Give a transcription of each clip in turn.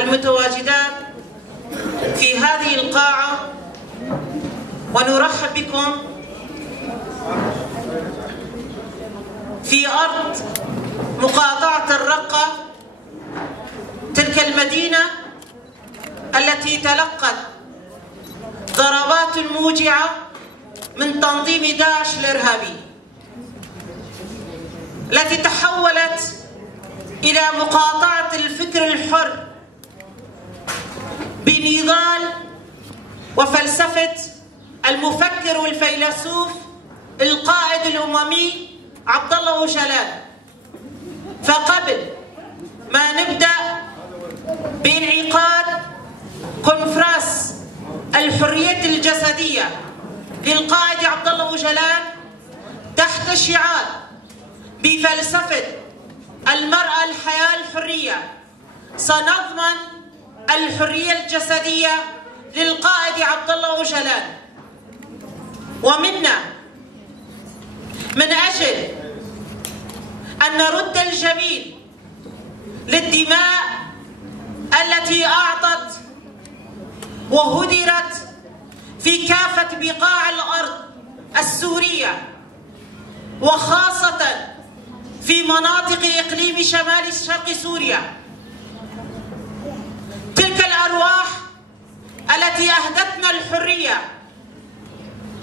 المتواجدات في هذه القاعة، ونرحب بكم في أرض مقاطعة الرقة، تلك المدينة التي تلقت ضربات موجعة من تنظيم داعش الإرهابي، التي تحولت إلى مقاطعة الفكر الحر بنضال وفلسفة المفكر والفيلسوف القائد الأممي عبد الله أوجلان. فقبل ما نبدأ بانعقاد كونفرنس الحرية الجسدية للقائد عبد الله أوجلان تحت شعار بفلسفة المرأة الحياة الحرية، سنضمن الحرية الجسدية للقائد عبد الله أوجلان، ومنا من أجل أن نرد الجميل للدماء التي أعطت وهدرت في كافة بقاع الأرض السورية، وخاصة في مناطق إقليم شمال شرق سوريا. تلك الأرواح التي أهدتنا الحرية،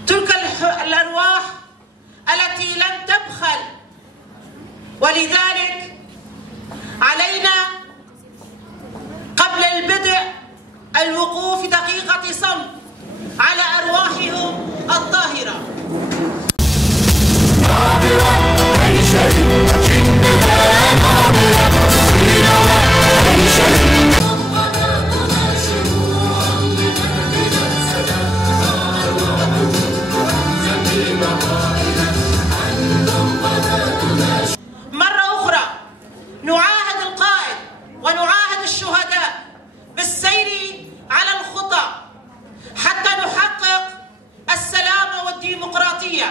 تلك الأرواح التي لم تبخل، ولذلك علينا قبل البدء الوقوف دقيقة صمت على أرواحهم الطاهرة. مرة أخرى نعاهد القائد ونعاهد الشهداء بالسير على الخطى حتى نحقق السلام والديمقراطية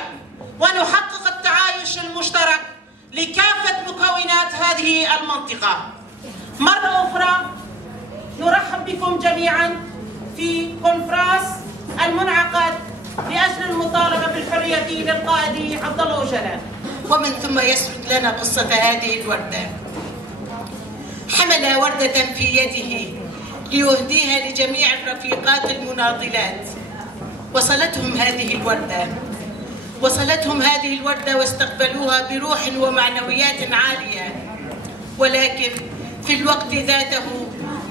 ونحقق التعايش المشترك لكافة مكونات هذه المنطقة. مرة أخرى نرحب بكم جميعا في كونفرنس المنعقد لأجل المطالبة بالحرية للقائد عبد الله أوجلان. ومن ثم يسرد لنا قصة هذه الوردة. حمل وردة في يده ليهديها لجميع الرفيقات المناضلات. وصلتهم هذه الوردة واستقبلوها بروح ومعنويات عالية، ولكن في الوقت ذاته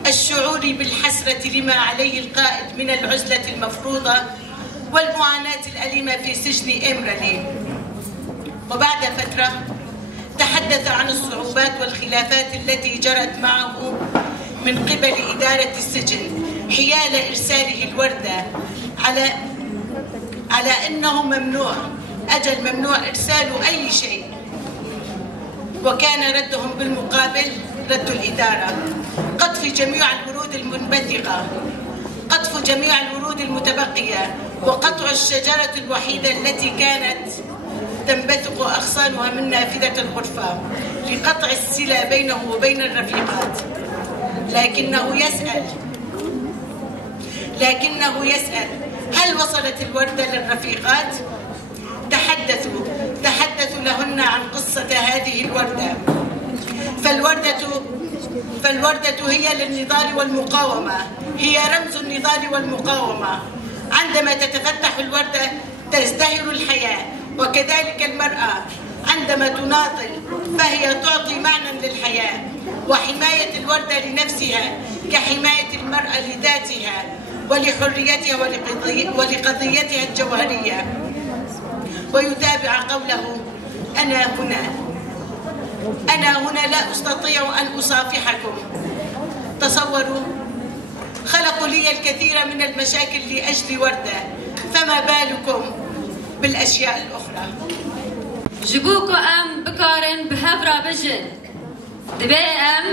الشعور بالحسرة لما عليه القائد من العزلة المفروضة والمعاناة الأليمة في سجن إمرلي. وبعد فترة تحدث عن الصعوبات والخلافات التي جرت معه من قبل إدارة السجن حيال إرساله الوردة على أنه ممنوع إرسال أي شيء. وكان ردهم بالمقابل رد الإدارة: قطف جميع الورود المنبثقة، قطف جميع الورود المتبقية، وقطع الشجرة الوحيدة التي كانت تنبثق أغصانها من نافذة الغرفة لقطع الصلة بينه وبين الرفيقات. لكنه يسأل هل وصلت الوردة للرفيقات؟ تحدثوا لهن عن قصة هذه الوردة. فالوردة هي للنضال والمقاومة، هي رمز النضال والمقاومة. عندما تتفتح الوردة تزدهر الحياة، وكذلك المرأة عندما تناضل فهي تعطي معنى للحياة. وحماية الوردة لنفسها كحماية المرأة لذاتها ولحريتها ولقضيتها الجوهرية. ويتابع قوله: أنا هنا أنا هنا لا أستطيع أن أصافحكم. تصوروا، خلقوا لي الكثير من المشاكل لأجل وردة، فما بالكم بالأشياء الأخرى. جبوكو أم بكارن بهفرا بجن دبي أم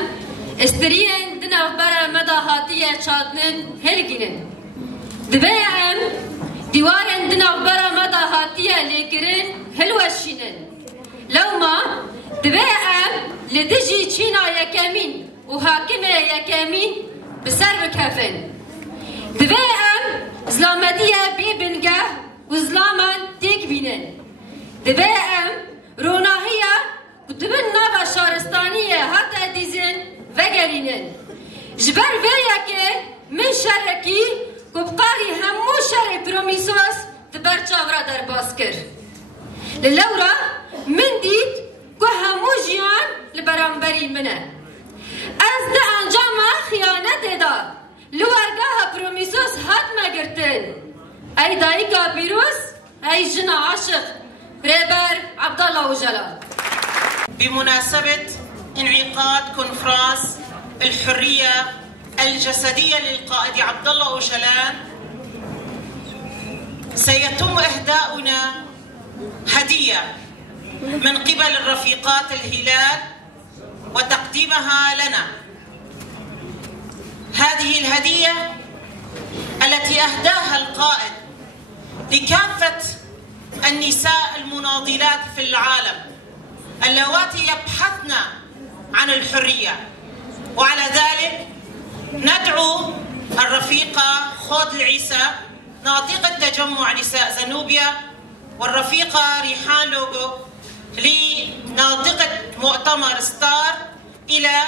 استرين دنا برا مدى هاتية شاتنن هلجنن دبي أم ديوارن دنا برا مدى هاتية لكرن هلوشينن لو ما دبي أم لدجي تشينا يكامين وهاكمة يكامين بسر بكفن دبي أم زلامتية بيبنجه وزلامان تيك بينن دبي أم روناهية ودبن نابا شارستانية حتى ديزن وگرينن جبر وياكي من شركي كبقاري همو شر بروميسوس دبر چاورا در باسكر للورا من ديت كو همو جيان لبرانبري منه از ده انجام خيانت دا لورگاه بروميسوس هات مگرتن اي دايكا بيروس اي جنا عاشق ريبر عبد الله وجلال. بمناسبة انعقاد كونفرانس الحرية الجسدية للقائد عبد الله وجلال، سيتم إهداؤنا هدية من قبل الرفيقات الهلال وتقديمها لنا. هذه الهدية التي أهداها القائد لكافة النساء المناضلات في العالم اللواتي يبحثن عن الحرية، وعلى ذلك ندعو الرفيقة خود العيسى ناطقة تجمع نساء زنوبيا والرفيقة ريحان لوغو لناطقة مؤتمر ستار إلى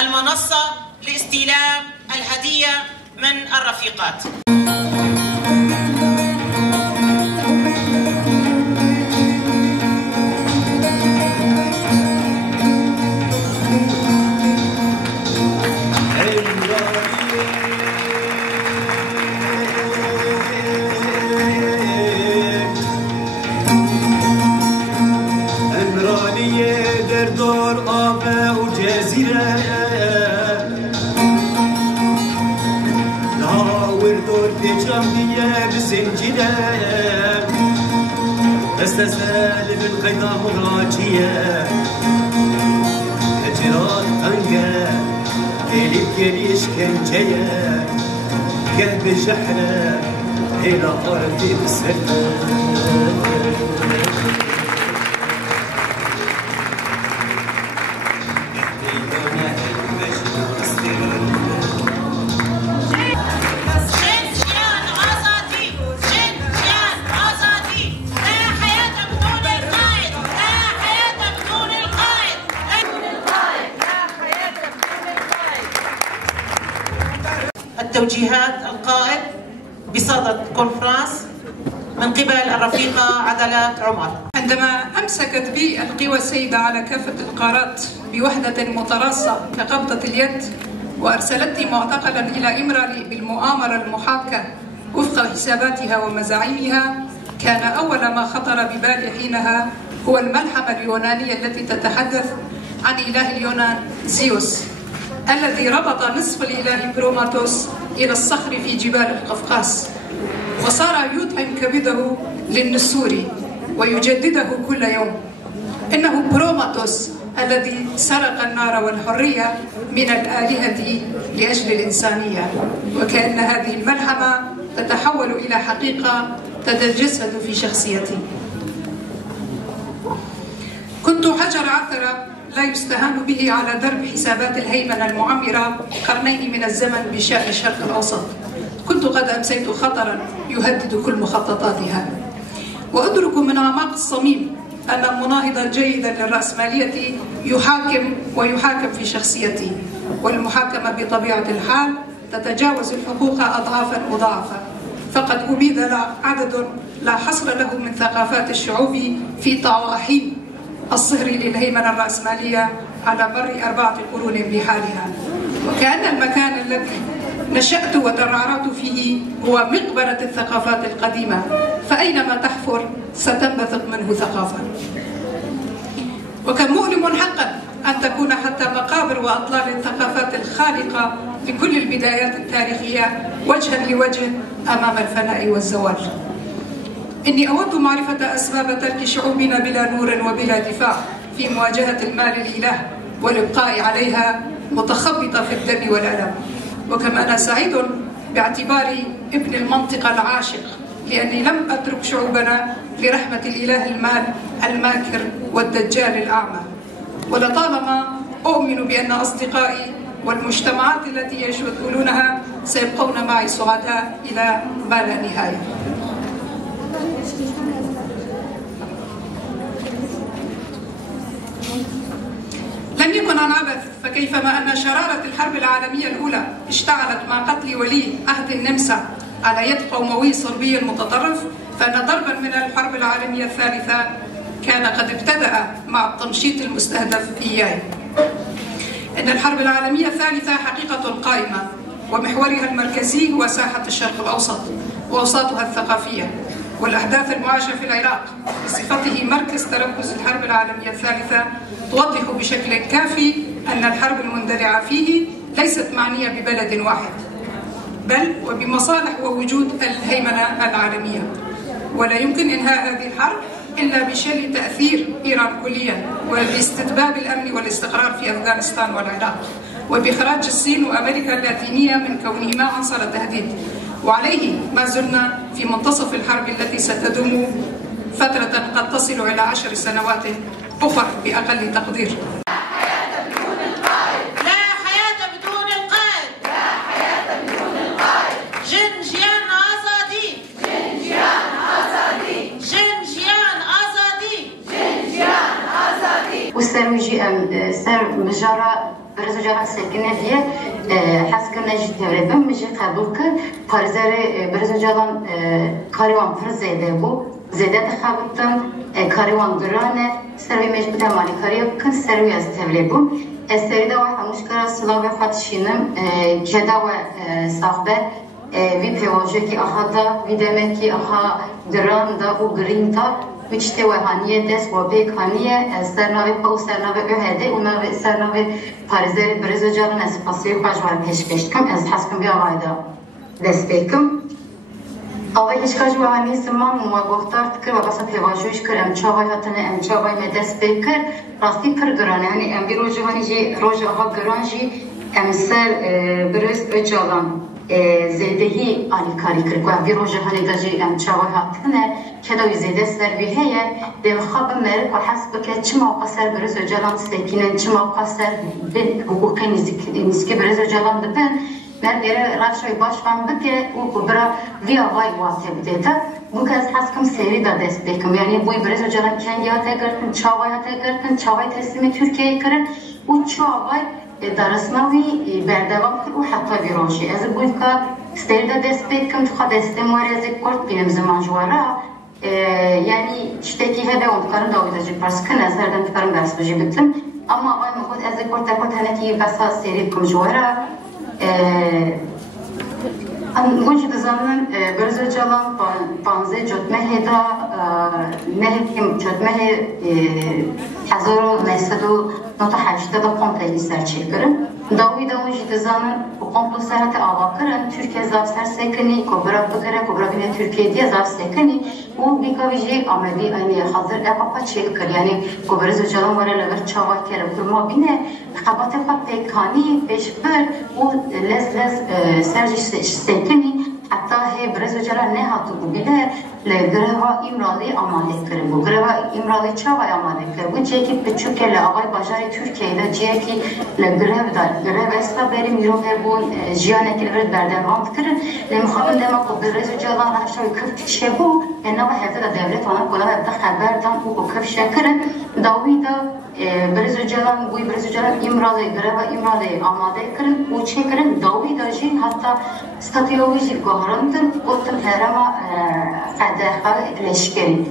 المنصة لاستلام الهدية من الرفيقات. استسالب القيضة مغراجية هجرات طنقة ليلي كريش كنجية قلب الجحرة إلى أرضي بالسلام. توجيهات القائد بصدد كونفرانس من قبل الرفيقة عدلات عمر. عندما أمسكت بي القوى السيدة على كافة القارات بوحدة متراصة كقبضة اليد وأرسلتني معتقلا إلى إمرالي بالمؤامرة المحاكة وفق حساباتها ومزاعمها، كان أول ما خطر ببالي حينها هو الملحمة اليونانية التي تتحدث عن إله اليونان زيوس الذي ربط نصف الإله بروماتوس إلى الصخر في جبال القفقاس، وصار يطعم كبده للنسور ويجدده كل يوم. إنه بروماتوس الذي سرق النار والحرية من الآلهة لأجل الإنسانية، وكأن هذه الملحمة تتحول إلى حقيقة تتجسد في شخصيتي. كنت حجر عثرة لا يستهان به على درب حسابات الهيمنة المعمرة قرنين من الزمن بشأن الشرق الأوسط. كنت قد أمسيت خطرا يهدد كل مخططاتها، وأدرك من أعماق الصميم أن مناهضا جيدا للرأسمالية يحاكم في شخصيتي، والمحاكمة بطبيعة الحال تتجاوز الحقوق أضعافا مضاعفة، فقد أبيد عدد لا حصر له من ثقافات الشعوب في طواحين الصهر للهيمنة الرأسمالية على مر 4 قرون بحالها، وكأن المكان الذي نشأت وترعرعت فيه هو مقبرة الثقافات القديمة، فأينما تحفر ستنبثق منه ثقافة. وكان مؤلم حقا أن تكون حتى مقابر وأطلال الثقافات الخالقة في كل البدايات التاريخية وجها لوجه أمام الفناء والزوال. إني أود معرفة أسباب ترك شعوبنا بلا نور وبلا دفاع في مواجهة المال الإله والإبقاء عليها متخبطة في الدم والألم. وكما أنا سعيد باعتباري ابن المنطقة العاشق لأني لم أترك شعوبنا لرحمة الإله المال الماكر والدجال الأعمى. ولطالما أؤمن بأن أصدقائي والمجتمعات التي يشغلونها سيبقون معي سعداء إلى ما لا نهاية. لم يكن عن عبث، فكيفما أن شرارة الحرب العالمية الأولى اشتعلت مع قتل ولي عهد النمسا على يد قوموي صربي متطرف، فإن ضربا من الحرب العالمية الثالثة كان قد ابتدأ مع التمشيط المستهدف إياه. إن الحرب العالمية الثالثة حقيقة قائمة ومحورها المركزي هو ساحة الشرق الأوسط وأوساطها الثقافية، والأحداث المعاشة في العراق بصفته مركز تركز الحرب العالمية الثالثة توضح بشكل كافي أن الحرب المندلعة فيه ليست معنية ببلد واحد، بل وبمصالح ووجود الهيمنة العالمية. ولا يمكن إنهاء هذه الحرب إلا بشل تأثير إيران كليا، وباستتباب الأمن والاستقرار في أفغانستان والعراق، وبإخراج الصين وأمريكا اللاتينية من كونهما عنصر تهديد. وعليه ما زلنا في منتصف الحرب التي ستدوم فترة قد تصل إلى 10 سنوات أخرى بأقل تقدير. لا حياة بدون القائد. لا حياة بدون القائد. لا حياة بدون القائد. جنجيان آزادي. جنجيان آزادي. جنجيان آزادي. جنجيان آزادي. وسروجي سر مجرى برز جرا سكنه ديه حسكن نجد توربم مجي قبول كر پارزر برز جرا کاریوان پر زیده بو زیده تخابطم کاریوان گرانه سروی مجبور مالی کاریو کن سروی از توربم استری دا واحد مشکل سلاو خاطشینم کدا و صاحبه وی پیواجه کی آخدا وی دمه کی آخا گران دا و گرین دا ویچته و هانیه دست و بیک هانیه سرناوی پاو سرناوی اوهده و ناوی سرناوی پارزر برزو جارن از پاسی خواجوار پیش کم از حسکم بیا وایدا دست بیکم آوای هیچ کاج و هانی سمان و گفتارد کر و بسا پیواجوش کر ام چاوای هاتنه ام چاوای مدست بیکر راستی پر گرانه هنی ام بی روژه هانی جی روژه ها گران جی ام سر برز اجالان زیدهی آلیکاری کرد و وی روژه هانی داجی ام چاوای هاتنه کداوی زیده سر ویهیه دیم خواب مرک و حسب که چه موقع سر برز اجالان سکینن چه موقع سر بین حقوق نزکی برز اجالان ببین من دیره رفشوی باش فهم بکه و برا وی آوای واته بدیده بو که از حسکم سری دا دست بکم یعنی بوی برز اجالان کنگی ها تگرتن چاوای ها تگرتن چاوای تسلیم ترکیه کرن و چاوای درسناوی بردوام کرد و حتی ویرانشی از بوی که سری دا دست بکم تو خود استمواری از کرد بینم زمان جوارا یعنی شتکی هده اون کارم داویده جی پرس کن از هردن کارم درس بجی بتم اما آقای مخود از کرد تکرد هنکی بسا سری کم جوارا گوشت زمان برز جلان پانزه جدمه هدا مهکیم جدمه 1980 سرچه کرن داوی دا گوشت زمان قمت سرت آوا کرن ترکیه زاف سر سکنی کبرا بگره کبرا بینه ترکیه دیه زاف سکنی و بیکاویجی آمدی اینی حاضر اقاپا چیل کر یعنی کبرز جلان وره لور چاوای کرن ما بینه خبات خود پیکانی پیش بر و لز سرجش سکنی حتی هی برز جلان نه هاتو بیده لگرها امرالی آماده کرد و گرها امرالی چاوای آماده کرد و جایی که بچوکه لآقای باجاری ترکیه دا جایی که لگره دار گره وستا بری میرو هربون جیانه که لورد بردوام کرد لمخابن دما کو برز جلان رفشوی کفت شبو انما هفته دا دولت وانا کلا هفته خبر دان و کف شکر داوی دا برز جلان بوی برز جلان امرالی گرها امرالی آماده کرد و چه کرد داوی دا جی حتی ستاتیوی جی گهرندن و تم هرما فداخل لشکری